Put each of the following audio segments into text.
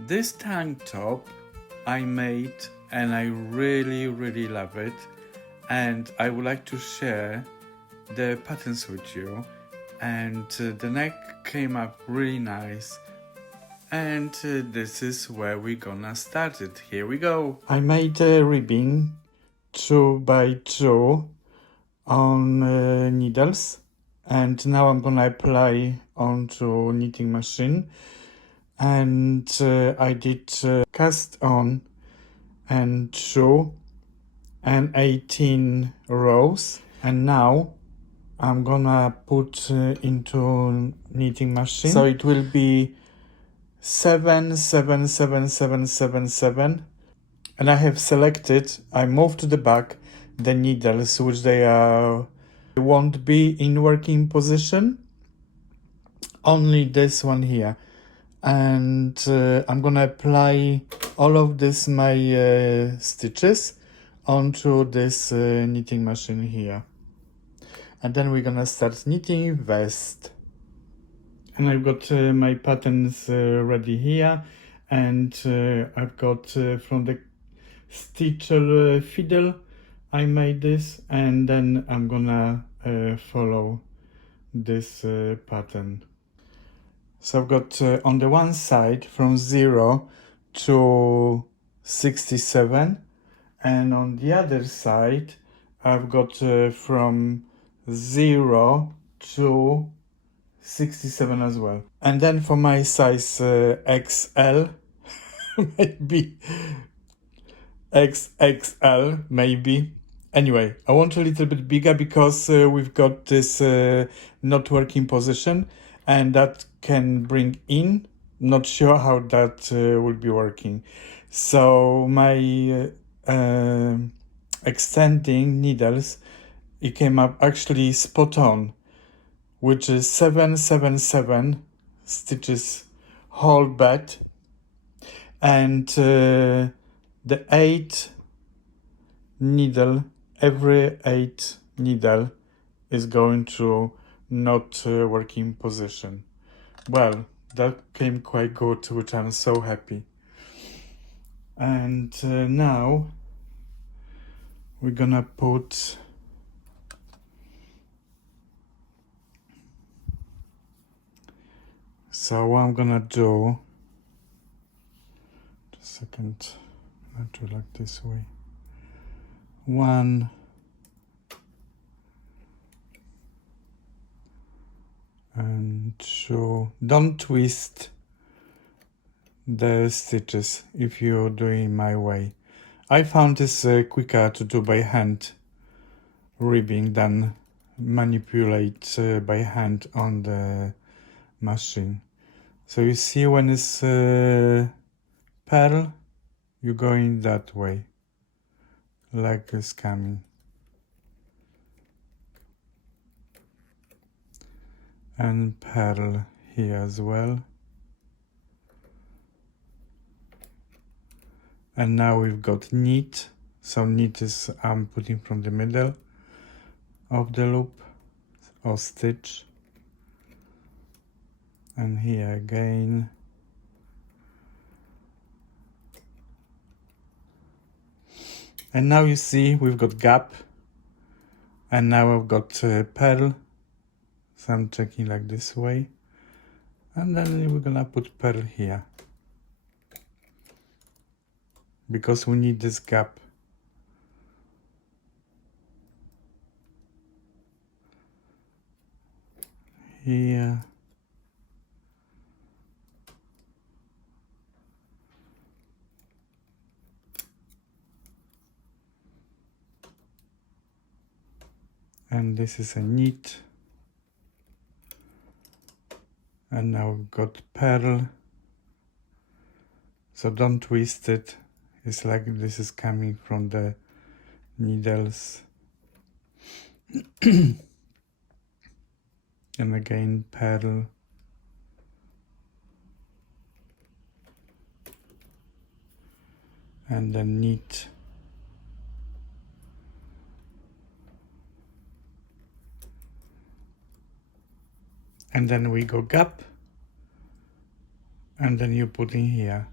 This tank top I made and I really love it, and I would like to share the patterns with you. And the neck came up really nice, and this is where we're gonna start it. Here we go. I made a ribbing 2 by 2 on needles, and now I'm gonna apply onto knitting machine. And I did cast on and 2 and 18 rows, and now I'm gonna put into knitting machine, so it will be 7 7 7 7 7 7. And I have selected, I moved to the back the needles which they won't be in working position, only this one here. And I'm gonna apply all of this my stitches onto this knitting machine here, and then we're gonna start knitting vest. And I've got my patterns ready here, and I've got from the stitcher fiddle I made this, and then I'm gonna follow this pattern. So I've got on the one side from 0 to 67, and on the other side I've got from 0 to 67 as well. And then for my size XL, maybe XXL, maybe. Anyway, I want a little bit bigger because we've got this not working position, and that can bring in. Not sure how that will be working. So my extending needles, it came up actually spot on, which is 777 stitches whole bed, and the 8 needle, every 8 needle is going to not working position. Well, that came quite good, which I'm so happy. And now we're gonna put so what I'm gonna do, just a second, I'll do like this way. 1, and 2. Don't twist the stitches if you're doing my way. I found this quicker to do by hand ribbing than manipulate by hand on the machine. So you see, when it's pearl, you're going that way, like it's coming. And pearl here as well. And now we've got knit. So knit is I'm putting from the middle of the loop or stitch. And here again. And now you see we've got gap. And now I've got pearl. So I'm checking like this way. And then we're gonna put pearl here, because we need this gap. Here. And this is a knit. And now we've got pearl. So don't twist it. It's like this is coming from the needles. And again pearl. And then knit. And then we go gap, and then you put in here.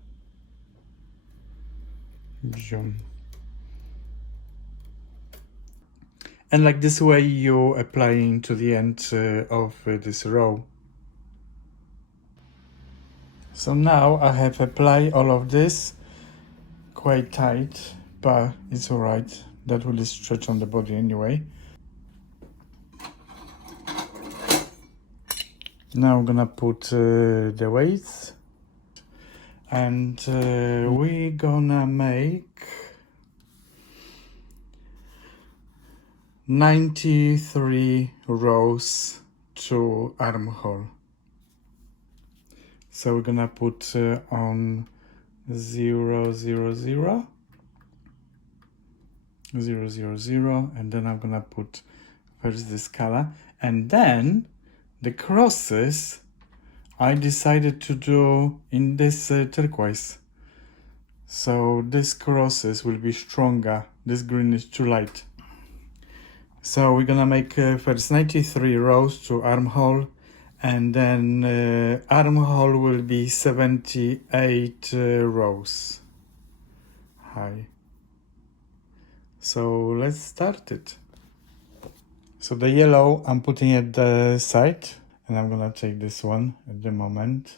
Zoom. And like this way you're applying to the end of this row. So now I have applied all of this quite tight, but it's alright. That will stretch on the body anyway. Now I'm gonna put the weights, and we're gonna make 93 rows to armhole. So we're gonna put on 0, 0, 0, 0, 0, 0, and then I'm gonna put first this color, and then the crosses I decided to do in this turquoise. So this crosses will be stronger. This green is too light. So we're gonna make first 93 rows to armhole, and then armhole will be 78 rows high. So let's start it. So the yellow I'm putting at the side, and I'm gonna take this one at the moment.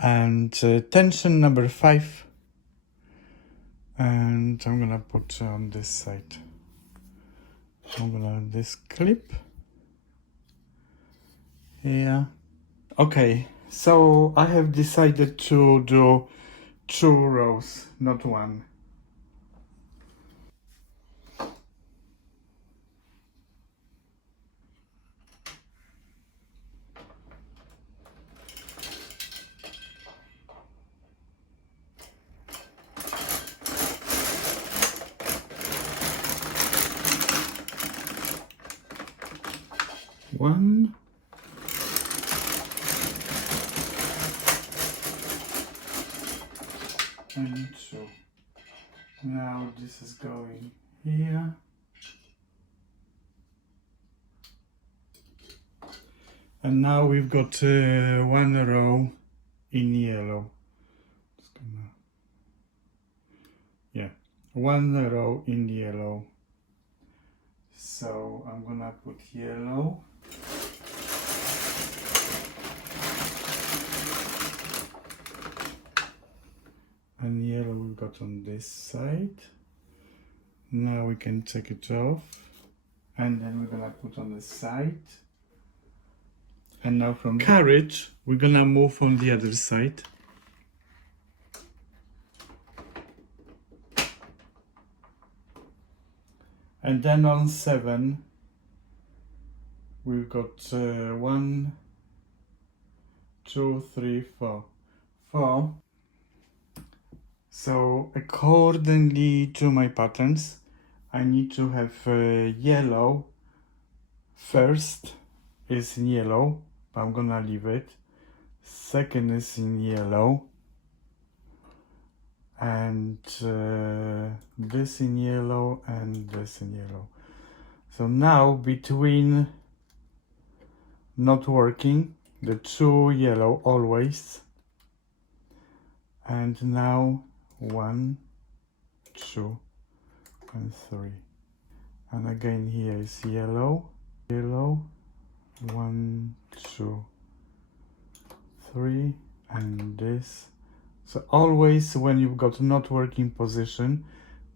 And tension number 5, and I'm gonna put on this side. I'm gonna this clip here. Okay, so I have decided to do 2 rows, not 1. One, and 2. Now this is going here. And now we've got 1 row in yellow. Just gonna, yeah, 1 row in yellow. So I'm gonna put yellow. And yellow we got on this side. Now we can take it off, and then we're gonna put on the side. And now from carriage we're gonna move on the other side. And then on 7 we've got 1, 2, 3, 4. 4. So accordingly to my patterns, I need to have yellow first is in yellow, but I'm gonna leave it. Second is in yellow, and this in yellow and this in yellow. So now between not working, the 2 yellow always, and now 1, 2, and 3. And again here is yellow, yellow, 1, 2, 3, and this. So always when you've got not working position,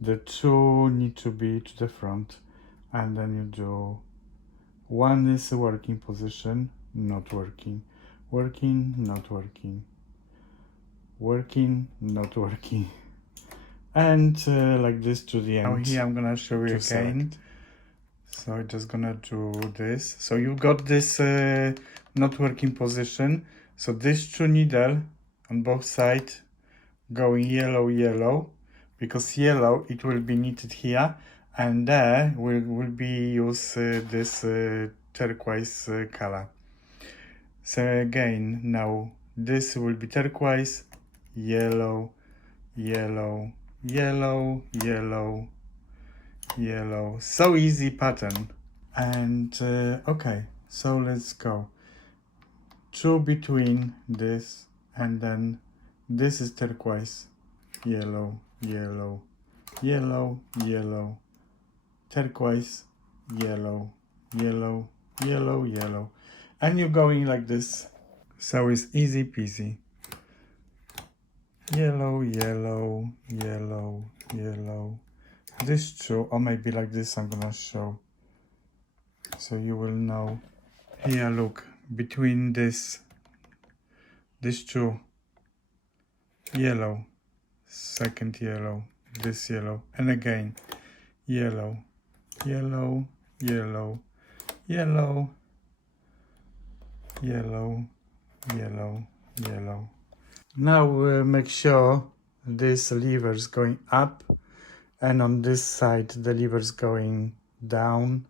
the 2 need to be to the front, and then you do 1 is a working position, not working, working, not working, working, not working, and like this to the end. Now here I'm gonna show you again. So I'm just gonna do this. So you got this not working position. So this 2 needle on both sides going yellow, yellow, because yellow it will be knitted here, and there will be use this turquoise color. So again, now this will be turquoise, yellow, yellow, yellow, yellow, yellow. So easy pattern. And okay, so let's go. 2 between this, and then this is turquoise, yellow, yellow, yellow, yellow, turquoise, yellow, yellow, yellow, yellow, and you're going like this, so it's easy peasy. Yellow, yellow, yellow, yellow. This two, or maybe like this, I'm gonna show, so you will know. Here, look, between this two, yellow, second yellow, this yellow, and again, yellow, yellow, yellow, yellow, yellow, yellow, yellow. Now make sure this lever is going up, and on this side the lever is going down.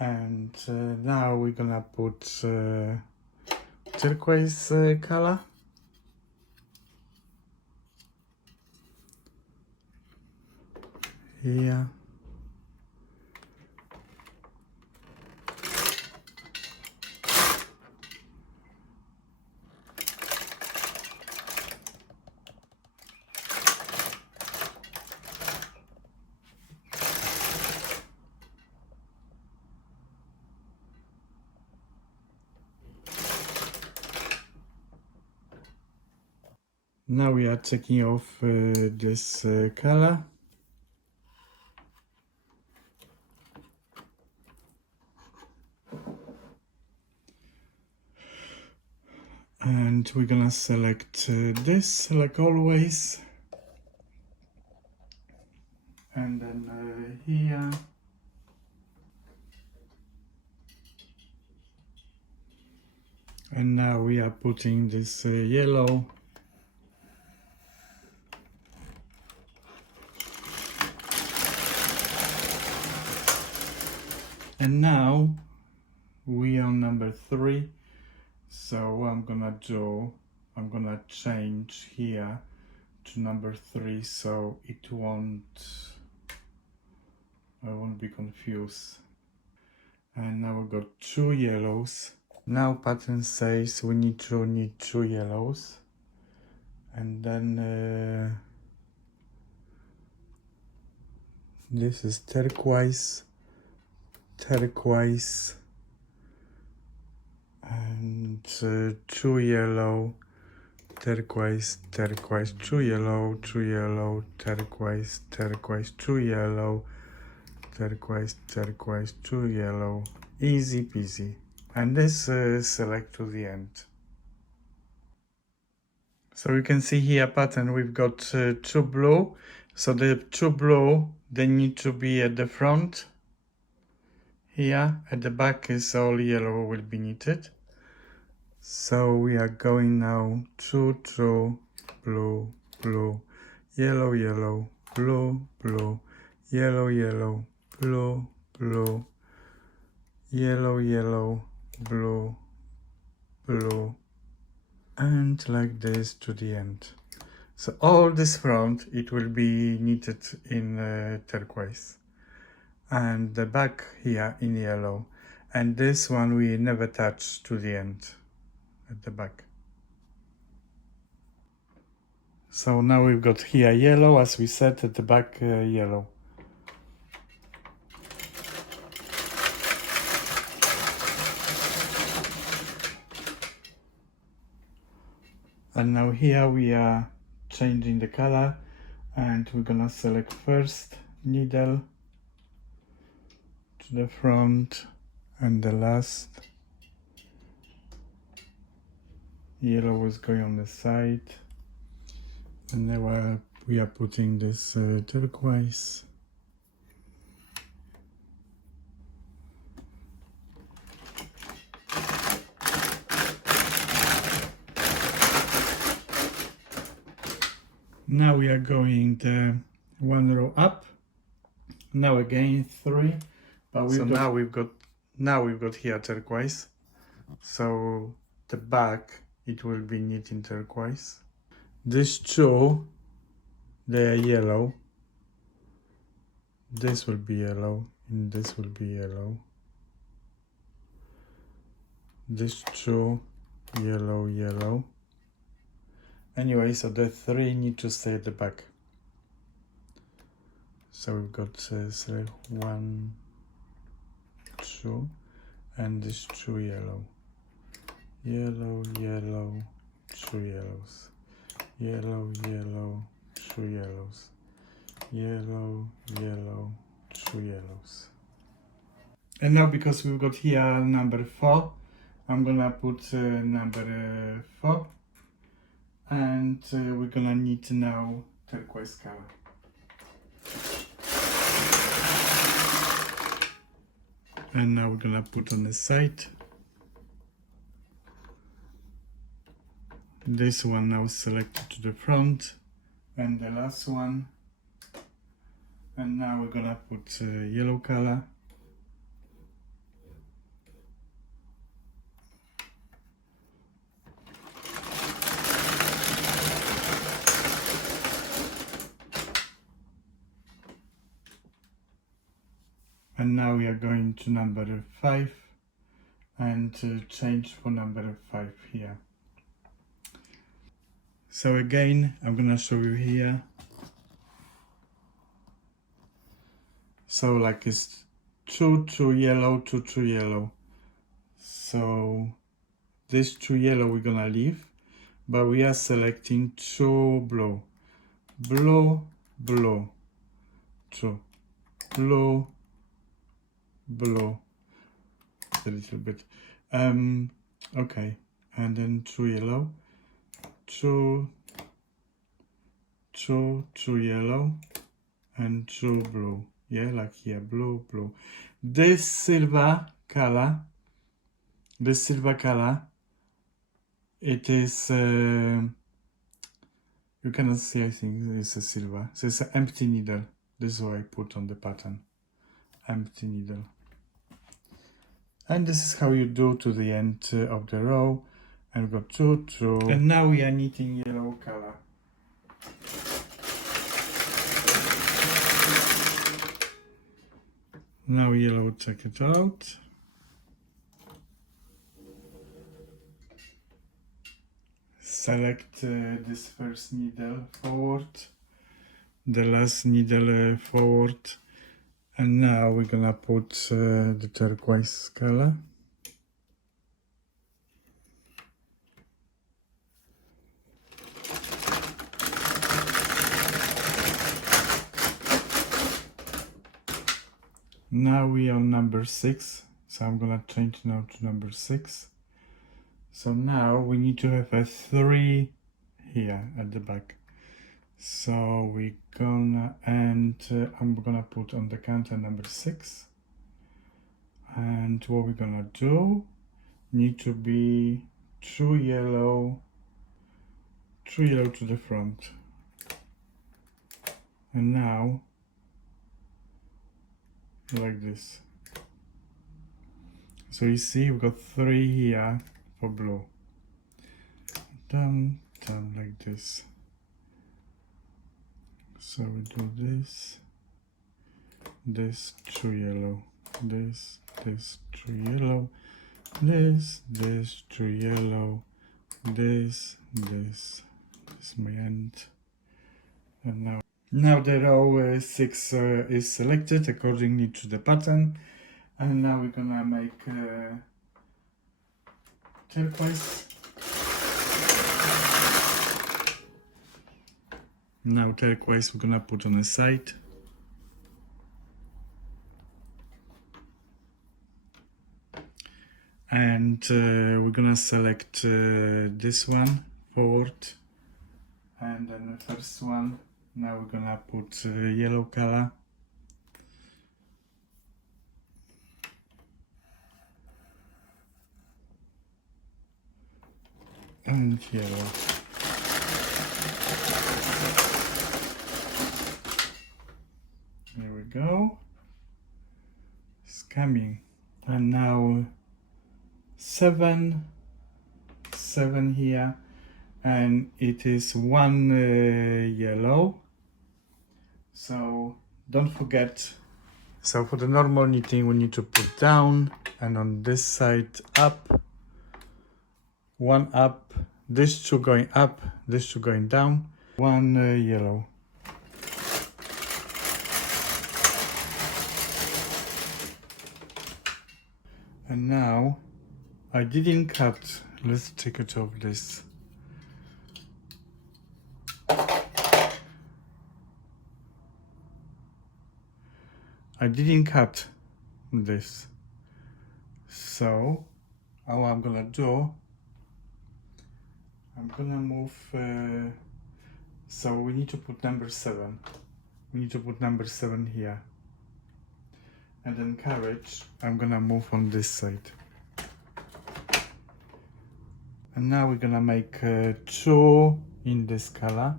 And now we're gonna put turquoise color. Here. Now we are taking off this color. And we're gonna select this like always. And then here. And now we are putting this yellow. And now we are on number 3. So what I'm gonna do, I'm gonna change here to number 3, so I won't be confused. And now we've got 2 yellows. Now pattern says we need 2 yellows. And then this is turquoise, turquoise, and 2 yellow, turquoise, turquoise, 2 yellow, 2 yellow, turquoise, turquoise, 2 yellow, turquoise, turquoise, 2 yellow. Easy peasy. And this select to the end. So you can see here pattern, we've got 2 blue. So the 2 blue, they need to be at the front. Here at the back is all yellow will be knitted. So we are going now 2, blue, blue, yellow, yellow, blue, blue, yellow, yellow, blue, blue, yellow, yellow, blue, blue, and like this to the end. So all this front, it will be knitted in turquoise, and the back here in yellow, and this one we never touch to the end at the back. So now we've got here yellow, as we said, at the back yellow. And now here we are changing the color, and we're gonna select first needle to the front, and the last yellow is going on the side. And now we are putting this turquoise. Now we are going the 1 row up. Now again 3. But now we've got here turquoise. So the back it will be knit in turquoise. These 2, they are yellow. This will be yellow, and this will be yellow. These 2, yellow, yellow. Anyway, so the 3 need to stay at the back. So we've got 1, 2, and this 2 yellow. Yellow, yellow, 2 yellows. Yellow, yellow, 2 yellows. Yellow, yellow, 2 yellows. And now, because we've got here number 4, I'm gonna put number 4, and we're gonna need now turquoise color. And now we're gonna put on the side. This one now selected to the front, and the last one. And now we're gonna put yellow color. And now we are going to number 5 and change for number 5 here. So again, I'm gonna show you here. So like it's 2 yellow, 2 yellow. So this 2 yellow we're gonna leave, but we are selecting 2 blue. Blue, blue, 2. Blue, blue. A little bit. Okay, and then 2 yellow. 2 yellow and 2 blue. Yeah, like here, blue, blue. This silver color, it is, you cannot see, I think it's a silver. So it's an empty needle. This is what I put on the pattern. Empty needle. And this is how you do to the end of the row. And we've got 2, 2. And now we are knitting yellow color. Now yellow, check it out. Select this first needle forward, the last needle forward, and now we're gonna put the turquoise color. Now we are on number 6, so I'm gonna change now to number 6. So now we need to have a 3 here at the back. So we're gonna, and I'm gonna put on the counter number 6. And what we're gonna do, need to be 2 yellow to the front. And now, like this. So you see we've got 3 here for blue. Done like this. So we do this, 2 yellow, this 2 yellow, this 2 yellow, this is my end. And now the row 6 is selected accordingly to the pattern, and now we're gonna make turquoise. Now turquoise we're gonna put on the side. And we're gonna select this one forward, and then the first one. Now we're gonna put yellow color. And yellow. There we go. It's coming. And now 7 here, and it is 1 yellow. So don't forget. So for the normal knitting we need to put down, and on this side up, 1 up, these two going up, these two going down, one yellow. And now I didn't cut, let's take it off this. I didn't cut this. So how I'm gonna do, I'm gonna move, so we need to put number 7. We need to put number 7 here. And then carriage, I'm gonna move on this side. And now we're gonna make 2 in this color.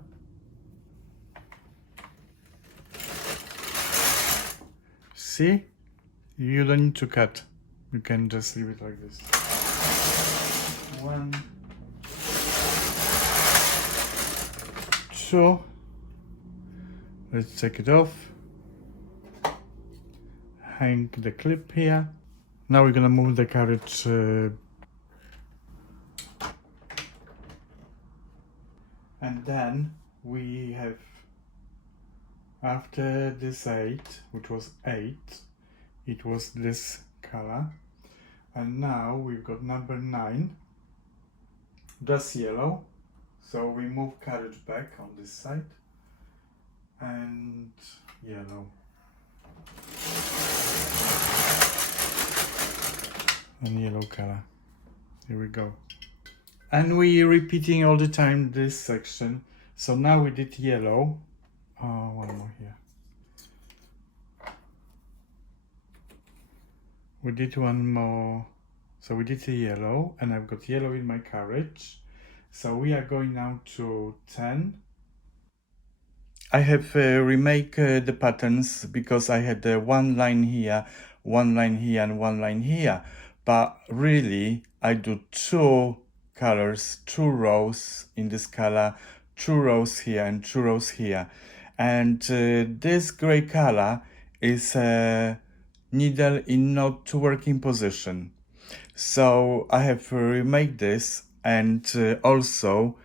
See? You don't need to cut. You can just leave it like this. 1, 2. Let's take it off. Hang the clip here. Now we're gonna move the carriage and then we have, after this 8, which was 8, it was this color, and now we've got number 9, just yellow. So we move carriage back on this side and yellow. And yellow color. Here we go. And we repeating all the time this section. So now we did yellow. Oh, one more here. We did one more. So we did a yellow, and I've got yellow in my carriage. So we are going now to 10. I have remake the patterns because I had one line here, one line here, and one line here. But really, I do 2 colors, 2 rows in this color, 2 rows here, and 2 rows here. And this gray color is a needle in not working position. So I have remade this, and also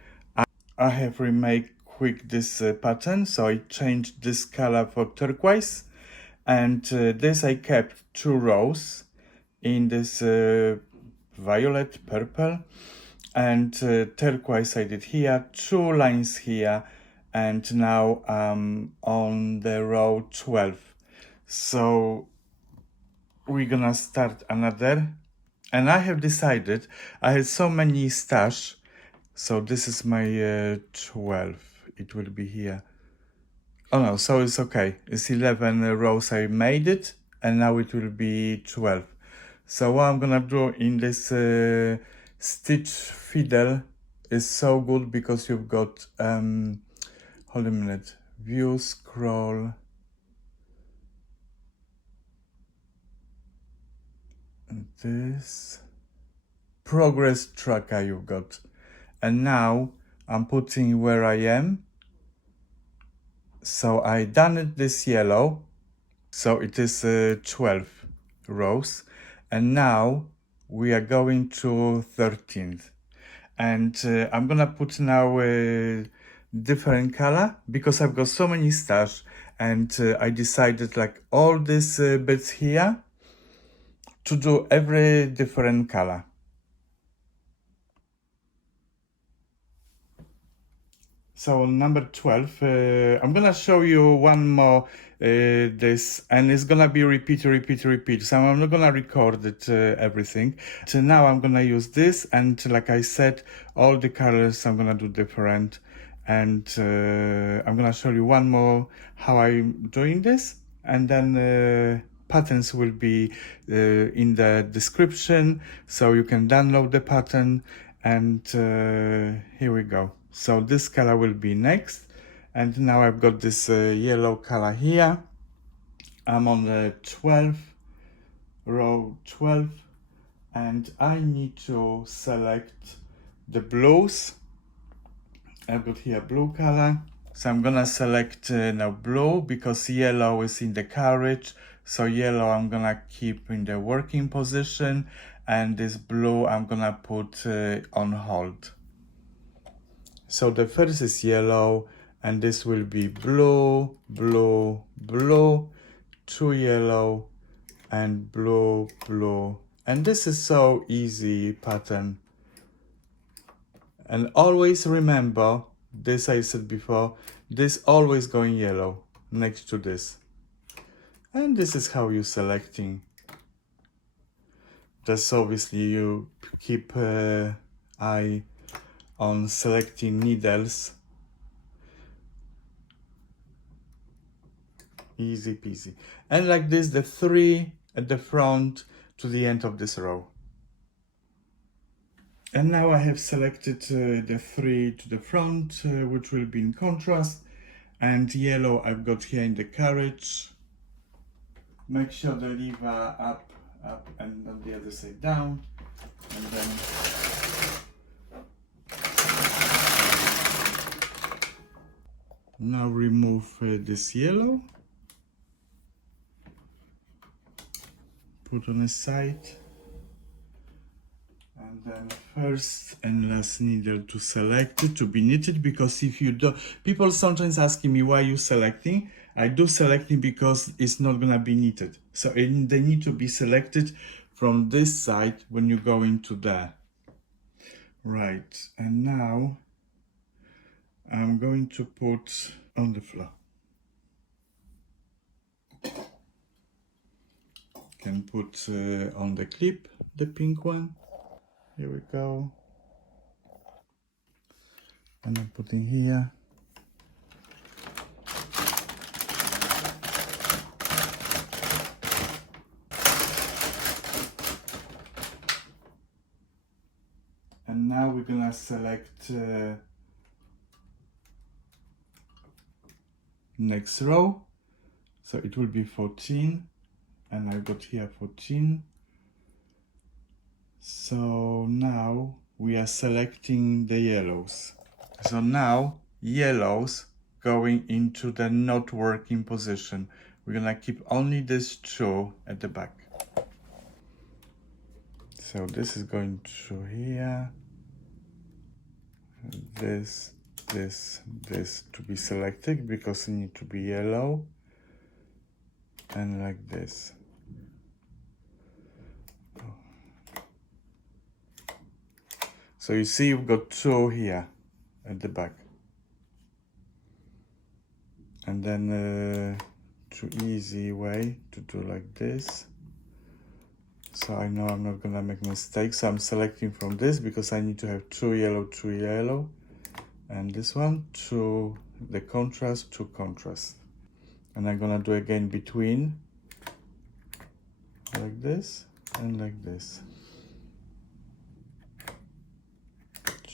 I have remade quick this pattern. So I changed this color for turquoise, and this I kept 2 rows in this violet, purple, and turquoise I did here, 2 lines here, and now I'm on the row 12. So we're gonna start another, and I have decided, I had so many stash, so this is my 12, it will be here. Oh no, so it's okay, it's 11 rows I made it, and now it will be 12. So what I'm gonna do in this stitch fiddle is so good because you've got, hold a minute, view, scroll, and this progress tracker you've got. And now I'm putting where I am. So I done it this yellow, so it is 12 rows, and now we are going to 13th, and I'm gonna put now a different color because I've got so many stash, and I decided like all these bits here to do every different color. So number 12, I'm gonna show you one more this, and it's gonna be repeat. So I'm not gonna record it everything. So now I'm gonna use this, and like I said, all the colors I'm gonna do different, and I'm gonna show you one more how I'm doing this, and then patterns will be in the description, so you can download the pattern, and here we go. So this color will be next, and now I've got this yellow color here. I'm on the 12, row 12, and I need to select the blues. I've got here blue color, so I'm gonna select now blue because yellow is in the carriage. So yellow I'm gonna keep in the working position, and this blue I'm gonna put on hold. So the first is yellow, and this will be blue, blue, blue, 2 yellow, and blue, blue. And this is so easy pattern. And always remember, this I said before, this always going yellow next to this. And this is how you're selecting. Just obviously you keep eye on selecting needles. Easy peasy. And like this, the 3 at the front to the end of this row. And now I have selected the 3 to the front, which will be in contrast, and yellow I've got here in the carriage. Make sure the lever up, up, and on the other side down, and then now remove this yellow, put on a side. And then first and last needle to select it, to be knitted, because if you do, people sometimes asking me why you selecting. I do selecting because it's not gonna be knitted. So they need to be selected from this side when you go into there. Right, and now I'm going to put on the floor. Can put on the clip, the pink one. Here we go. And I'm putting here. And now we're gonna select next row. So it will be 14, and I've got here 14. So now we are selecting the yellows. So now yellows going into the not working position. We're gonna keep only these 2 at the back. So this is going to here. This to be selected because it needs to be yellow. And like this. So you see you've got 2 here at the back. And then too easy way to do like this. So I know I'm not gonna make mistakes. So I'm selecting from this because I need to have 2 yellow. And this one, 2 the contrast, 2 contrast. And I'm gonna do again between, like this and like this.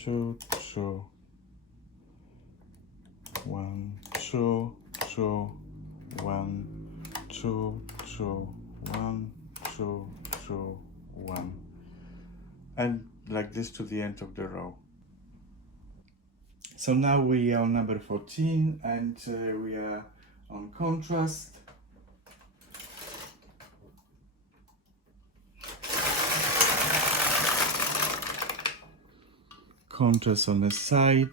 2, 2, 1, 2, 2, 1, 2, 2, 1, 2, 2, 1, and like this to the end of the row. So now we are on number 14, and we are on contrast. Contrast on the side.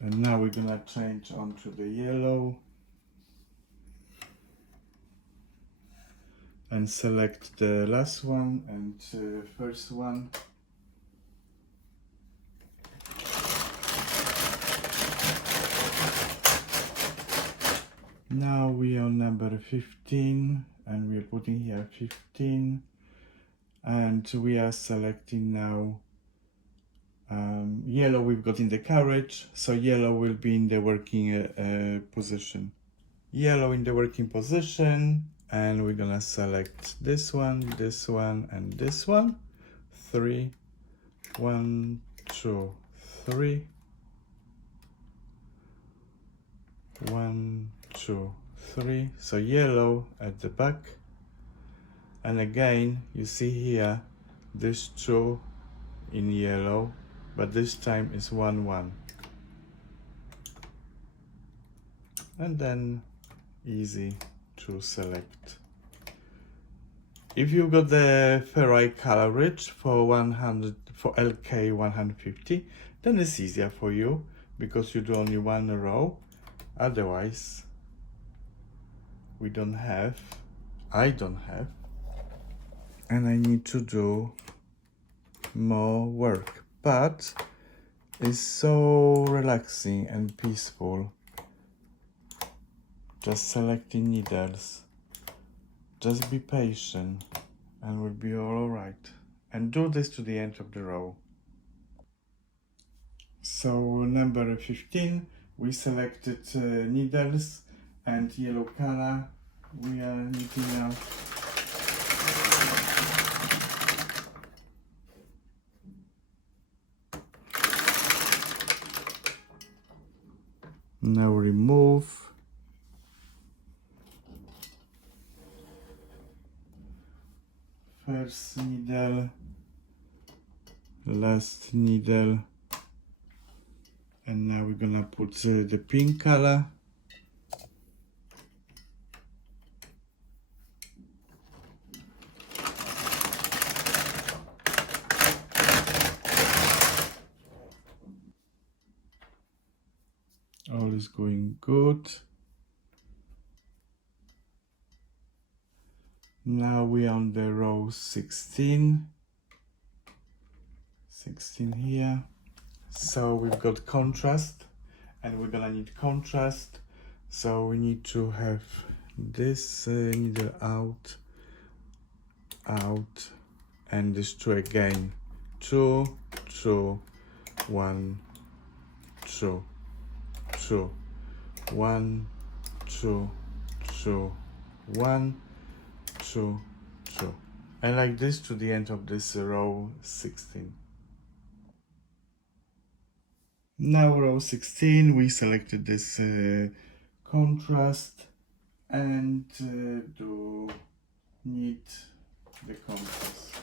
And now we're gonna change onto the yellow and select the last one and first one. Now we are on number 15, and we are putting here 15, and we are selecting now yellow. We've got in the carriage, so yellow will be in the working position. Yellow in the working position, and we're gonna select this one, and this one. 3, 1, 2, 3. 1, 2, 3. So yellow at the back, and again you see here this 2 in yellow, but this time is 1, 1, and then easy to select. If you got the ferrite coverage for LK150, then it's easier for you because you do only one row. Otherwise, I don't have, and I need to do more work. But it's so relaxing and peaceful. Just selecting needles. Just be patient and we'll be all right. And do this to the end of the row. So number 15, we selected needles and yellow color. We are knitting now. Now remove. First needle, last needle, and now we're gonna put the pink color. All is going good. Now we are on the row 16 here. So we've got contrast and we're gonna need contrast. So we need to have this needle out, and this two again. 2, 2, 1, 2, 2, 1, 2, 2, 1, 2, 2, and like this to the end of this row 16. Now row 16, we selected this contrast and do knit the contrast.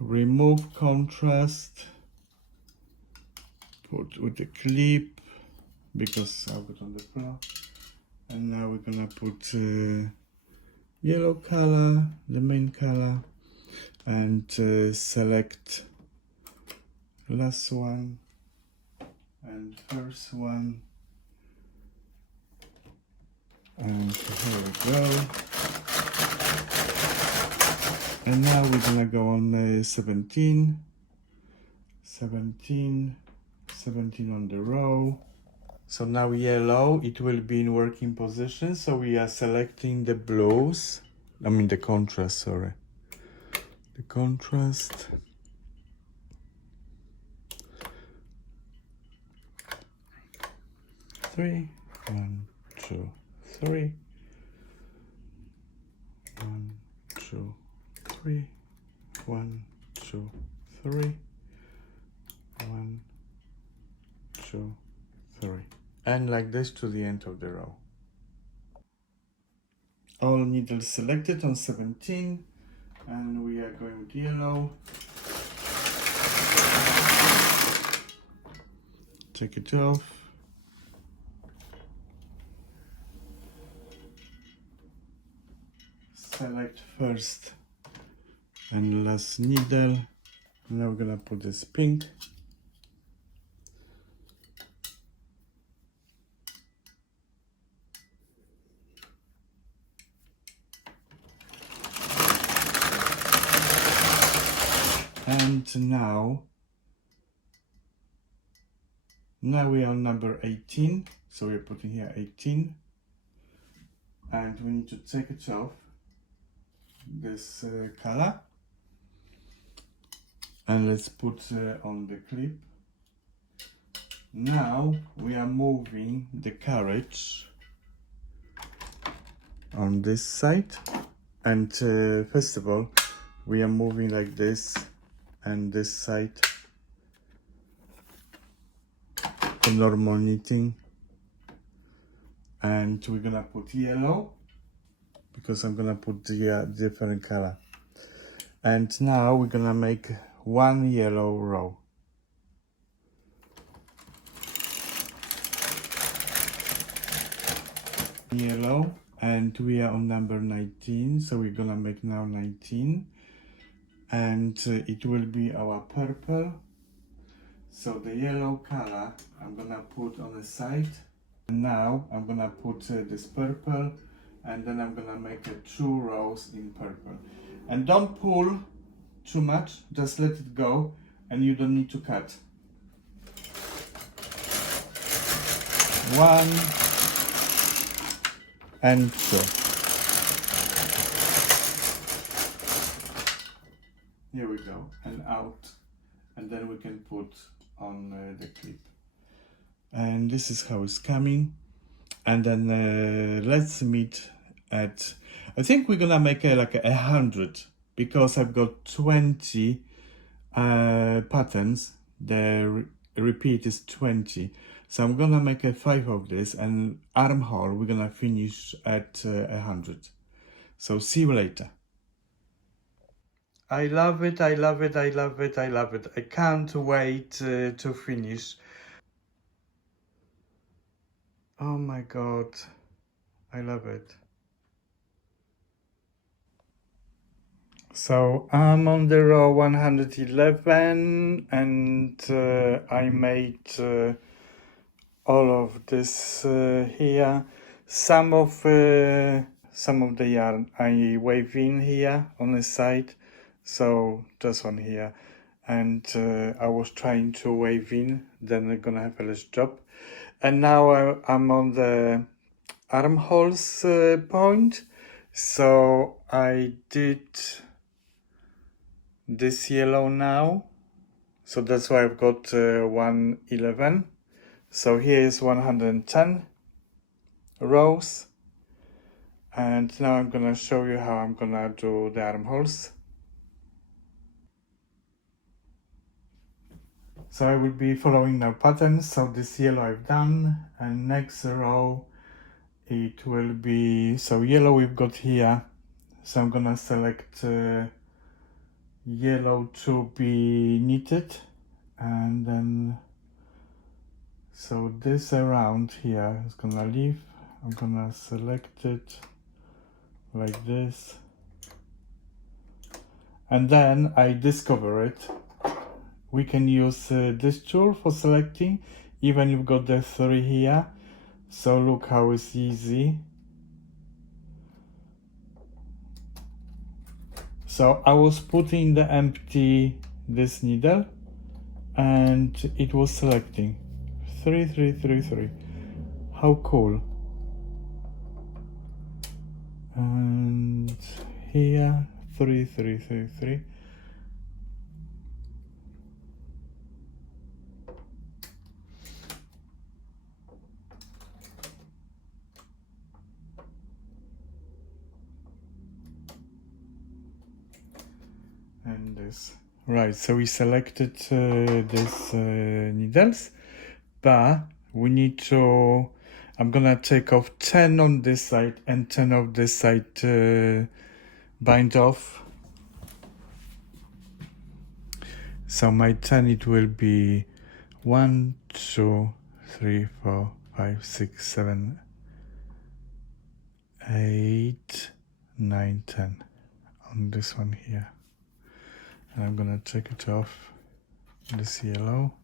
Remove contrast, put with the clip because I'll put on the floor. And now we're gonna put yellow color, the main color, and select last one and first one. And here we go. And now we're gonna go on 17 on the row. So now yellow, it will be in working position. So we are selecting the blues. The contrast, sorry. The contrast. Three, 1, 2, 3. 1, 2, 3. 1, 2, 3. 1, 2, 3. And like this to the end of the row. All needles selected on 17, and we are going with yellow. Take it off. Select first and last needle. Now we're gonna put this pink. And now we are on number 18, so we're putting here 18, and we need to take it off, this color, and let's put on the clip. Now we are moving the carriage on this side, and first of all we are moving like this, and this side for normal knitting, and we're gonna put yellow because I'm gonna put the different color. And now we're gonna make one yellow row. yellow, and we are on number 19, so we're gonna make now 19, and it will be our purple. So the yellow color I'm gonna put on the side, and now I'm gonna put this purple, and then I'm gonna make 2 rows in purple. And don't pull too much, just let it go, and you don't need to cut. 1 and 2. Here we go, and out, and then we can put on the clip. And this is how it's coming. And then let's meet at, I think we're gonna make like 100, because I've got 20 patterns. The repeat is 20, so I'm gonna make 5 of this, and armhole we're gonna finish at 100. So see you later. I love it, I love it, I love it, I love it. I can't wait to finish. Oh my god, I love it. So I'm on the row 111, and I made all of this here. Some of the yarn I wave in here on the side, so this one here, and I was trying to wave in, then I'm gonna have a less job. And now I'm on the armholes point, so I did this yellow now, so that's why I've got 111. So here is 110 rows, and now I'm gonna show you how I'm gonna do the armholes. So I will be following now patterns. So this yellow I've done, and next row it will be, so yellow we've got here, so I'm gonna select yellow to be knitted, and then so this around here is gonna leave. I'm gonna select it like this, and then I discover it. We can use this tool for selecting, even you've got the 3 here. So look how it's easy. So I was putting the empty this needle, and it was selecting 3 3 3 3. How cool. And here 3 3 3 3. And this. Right, so we selected these needles, but we need to, I'm gonna take off 10 on this side and 10 of this side, bind off. So my 10, it will be 1 2 3 4 5 6 7 8 9 10 on this one here. And I'm gonna take it off, this yellow.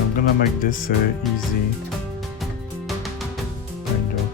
I'm gonna make this easy, kind of.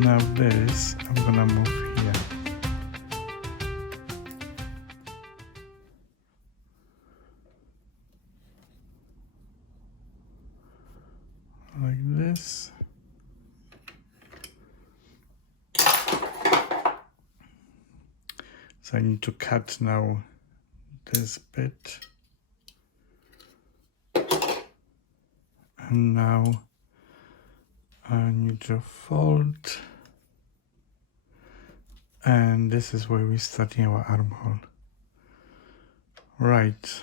Now this I'm gonna move here. Like this. So I need to cut now this bit. And now I need to fold. And this is where we're starting our armhole. Right.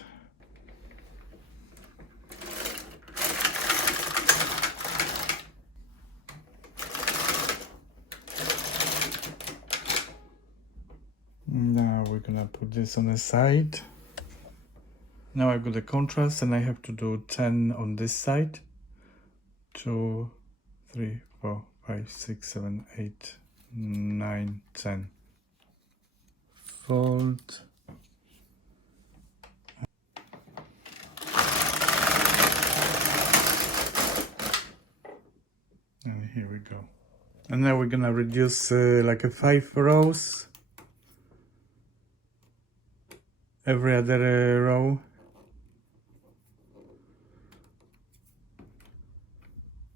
Now we're gonna put this on the side. Now I've got the contrast and I have to do 10 on this side. 2, 3, 4, 5, 6, 7, 8, 9, 10. Fold. And here we go. And now we're gonna reduce like a 5 rows. Every other row.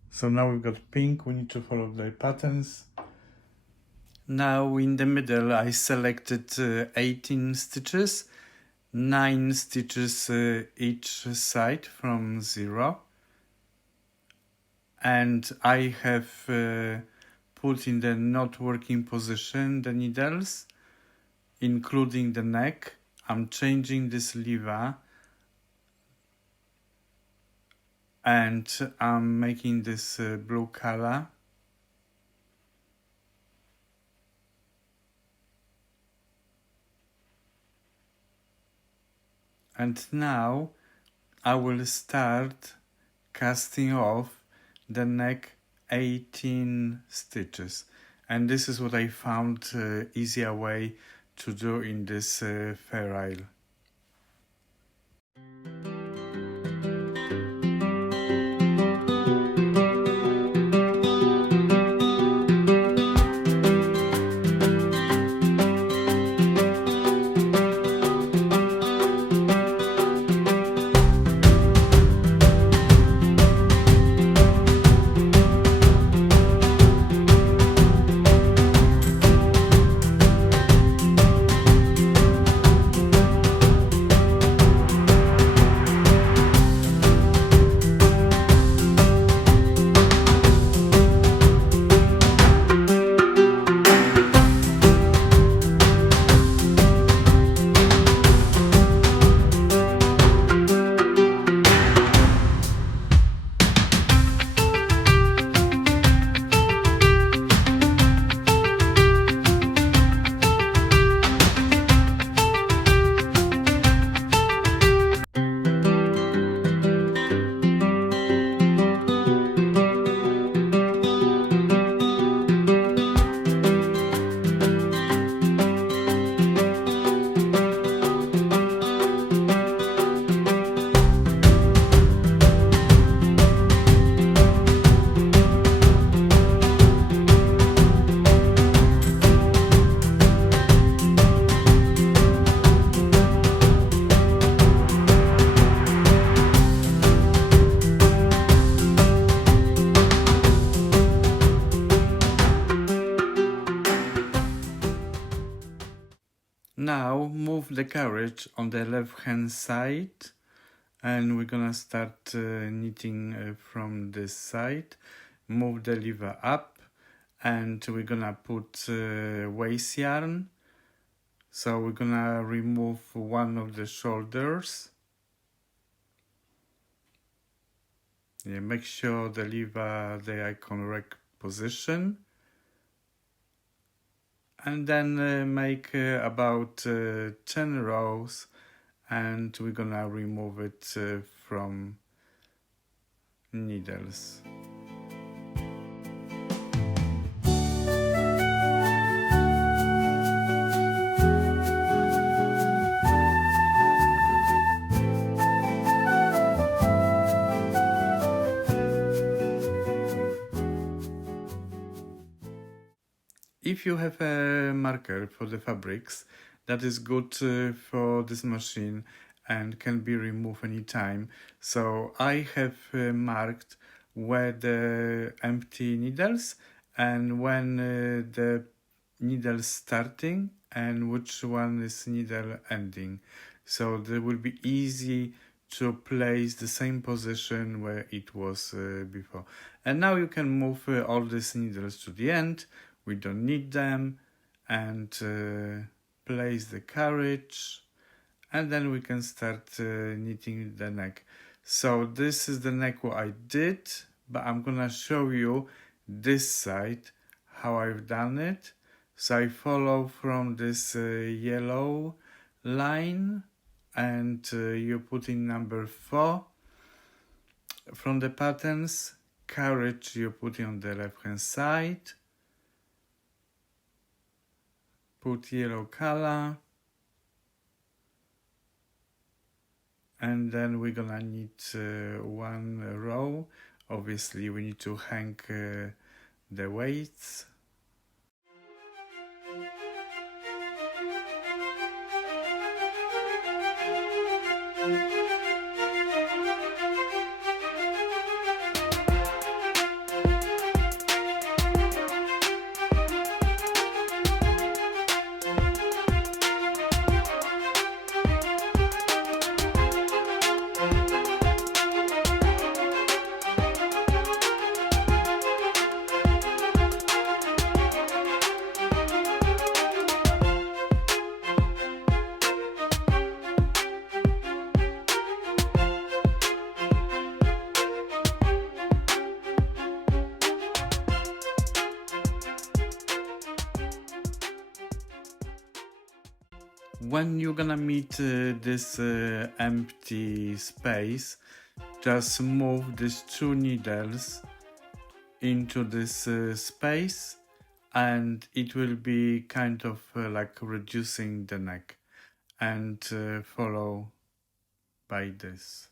So now we've got pink, we need to follow the patterns. Now in the middle I selected 18 stitches, 9 stitches each side from 0. And I have put in the not working position the needles, including the neck. I'm changing this lever and I'm making this blue color. And now I will start casting off the neck 18 stitches. And this is what I found easier way to do in this ferrule. Now move the carriage on the left hand side and we're gonna start knitting from this side. Move the lever up and we're gonna put waste yarn. So we're gonna remove one of the shoulders. Yeah, make sure the lever they are correct position. And then make about 10 rows and we're gonna remove it from needles. if you have a marker for the fabrics, that is good for this machine and can be removed anytime. So I have marked where the empty needles and when the needle starting and which one is needle ending. So that will be easy to place the same position where it was before. And now you can move all these needles to the end. We don't need them. And place the carriage. And then we can start knitting the neck. So this is the neck what I did, but I'm gonna show you this side how I've done it. So I follow from this yellow line and you put in number 4 from the patterns. Carriage you put on the left hand side, put yellow color, and then we're gonna knit one row. Obviously we need to hang the weights. When you're gonna meet this empty space, just move these 2 needles into this space and it will be kind of like reducing the neck, and follow by this.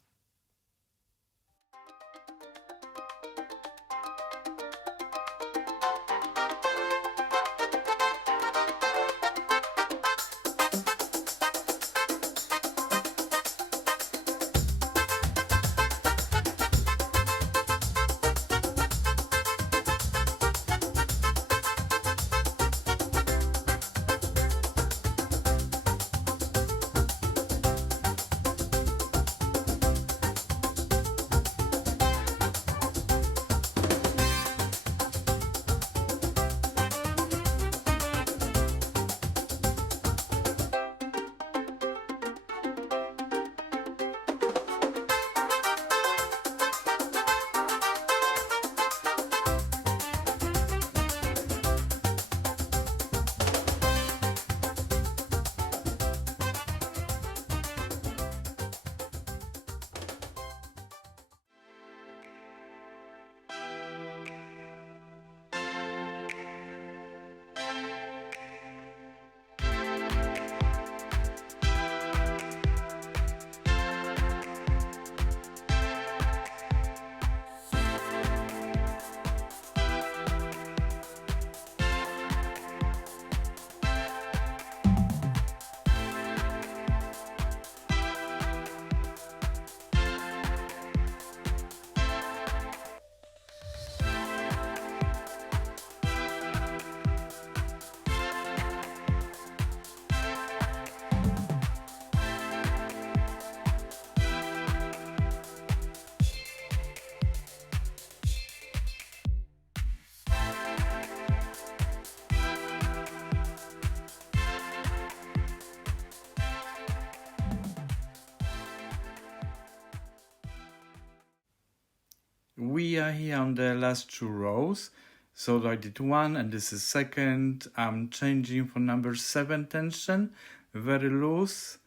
We are here on the last 2 rows. So I did 1 and this is 2nd. I'm changing for number 7 tension, very loose.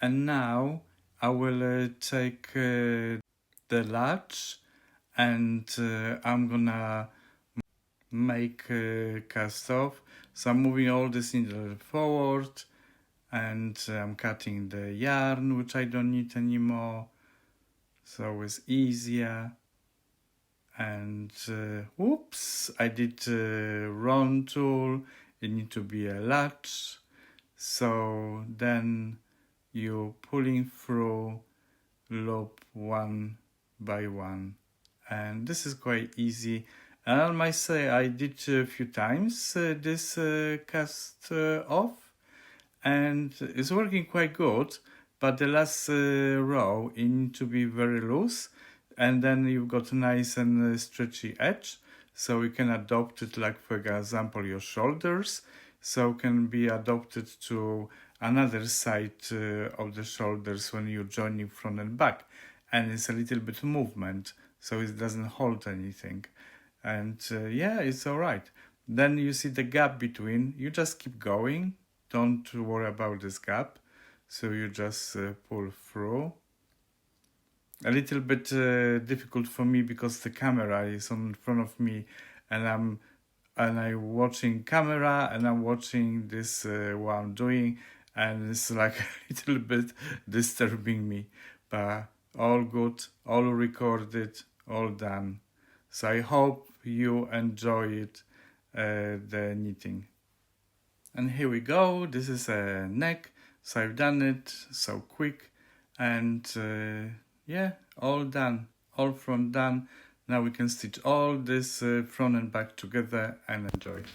And now I will take the latch and I'm gonna make cast off. So I'm moving all this needle forward and I'm cutting the yarn, which I don't need anymore. So it's easier. And whoops, I did wrong tool. it needs to be a latch. So then you're pulling through loop one by one, and this is quite easy. And I might say I did a few times this cast off, and it's working quite good, but the last row it needs to be very loose, and then you've got a nice and stretchy edge, so you can adopt it, like for example your shoulders, so can be adopted to another side of the shoulders when you're joining front and back, and it's a little bit movement, so it doesn't hold anything, and yeah, it's all right. Then you see the gap between, you just keep going, don't worry about this gap, so you just pull through. A little bit difficult for me because the camera is in front of me, and I'm watching camera and I'm watching this what I'm doing, and it's like a little bit disturbing me, but all good, all recorded, all done. So I hope you enjoy it, the knitting. And here we go, this is a neck, so I've done it so quick, and yeah, all done, all front done. Now we can stitch all this front and back together and enjoy it.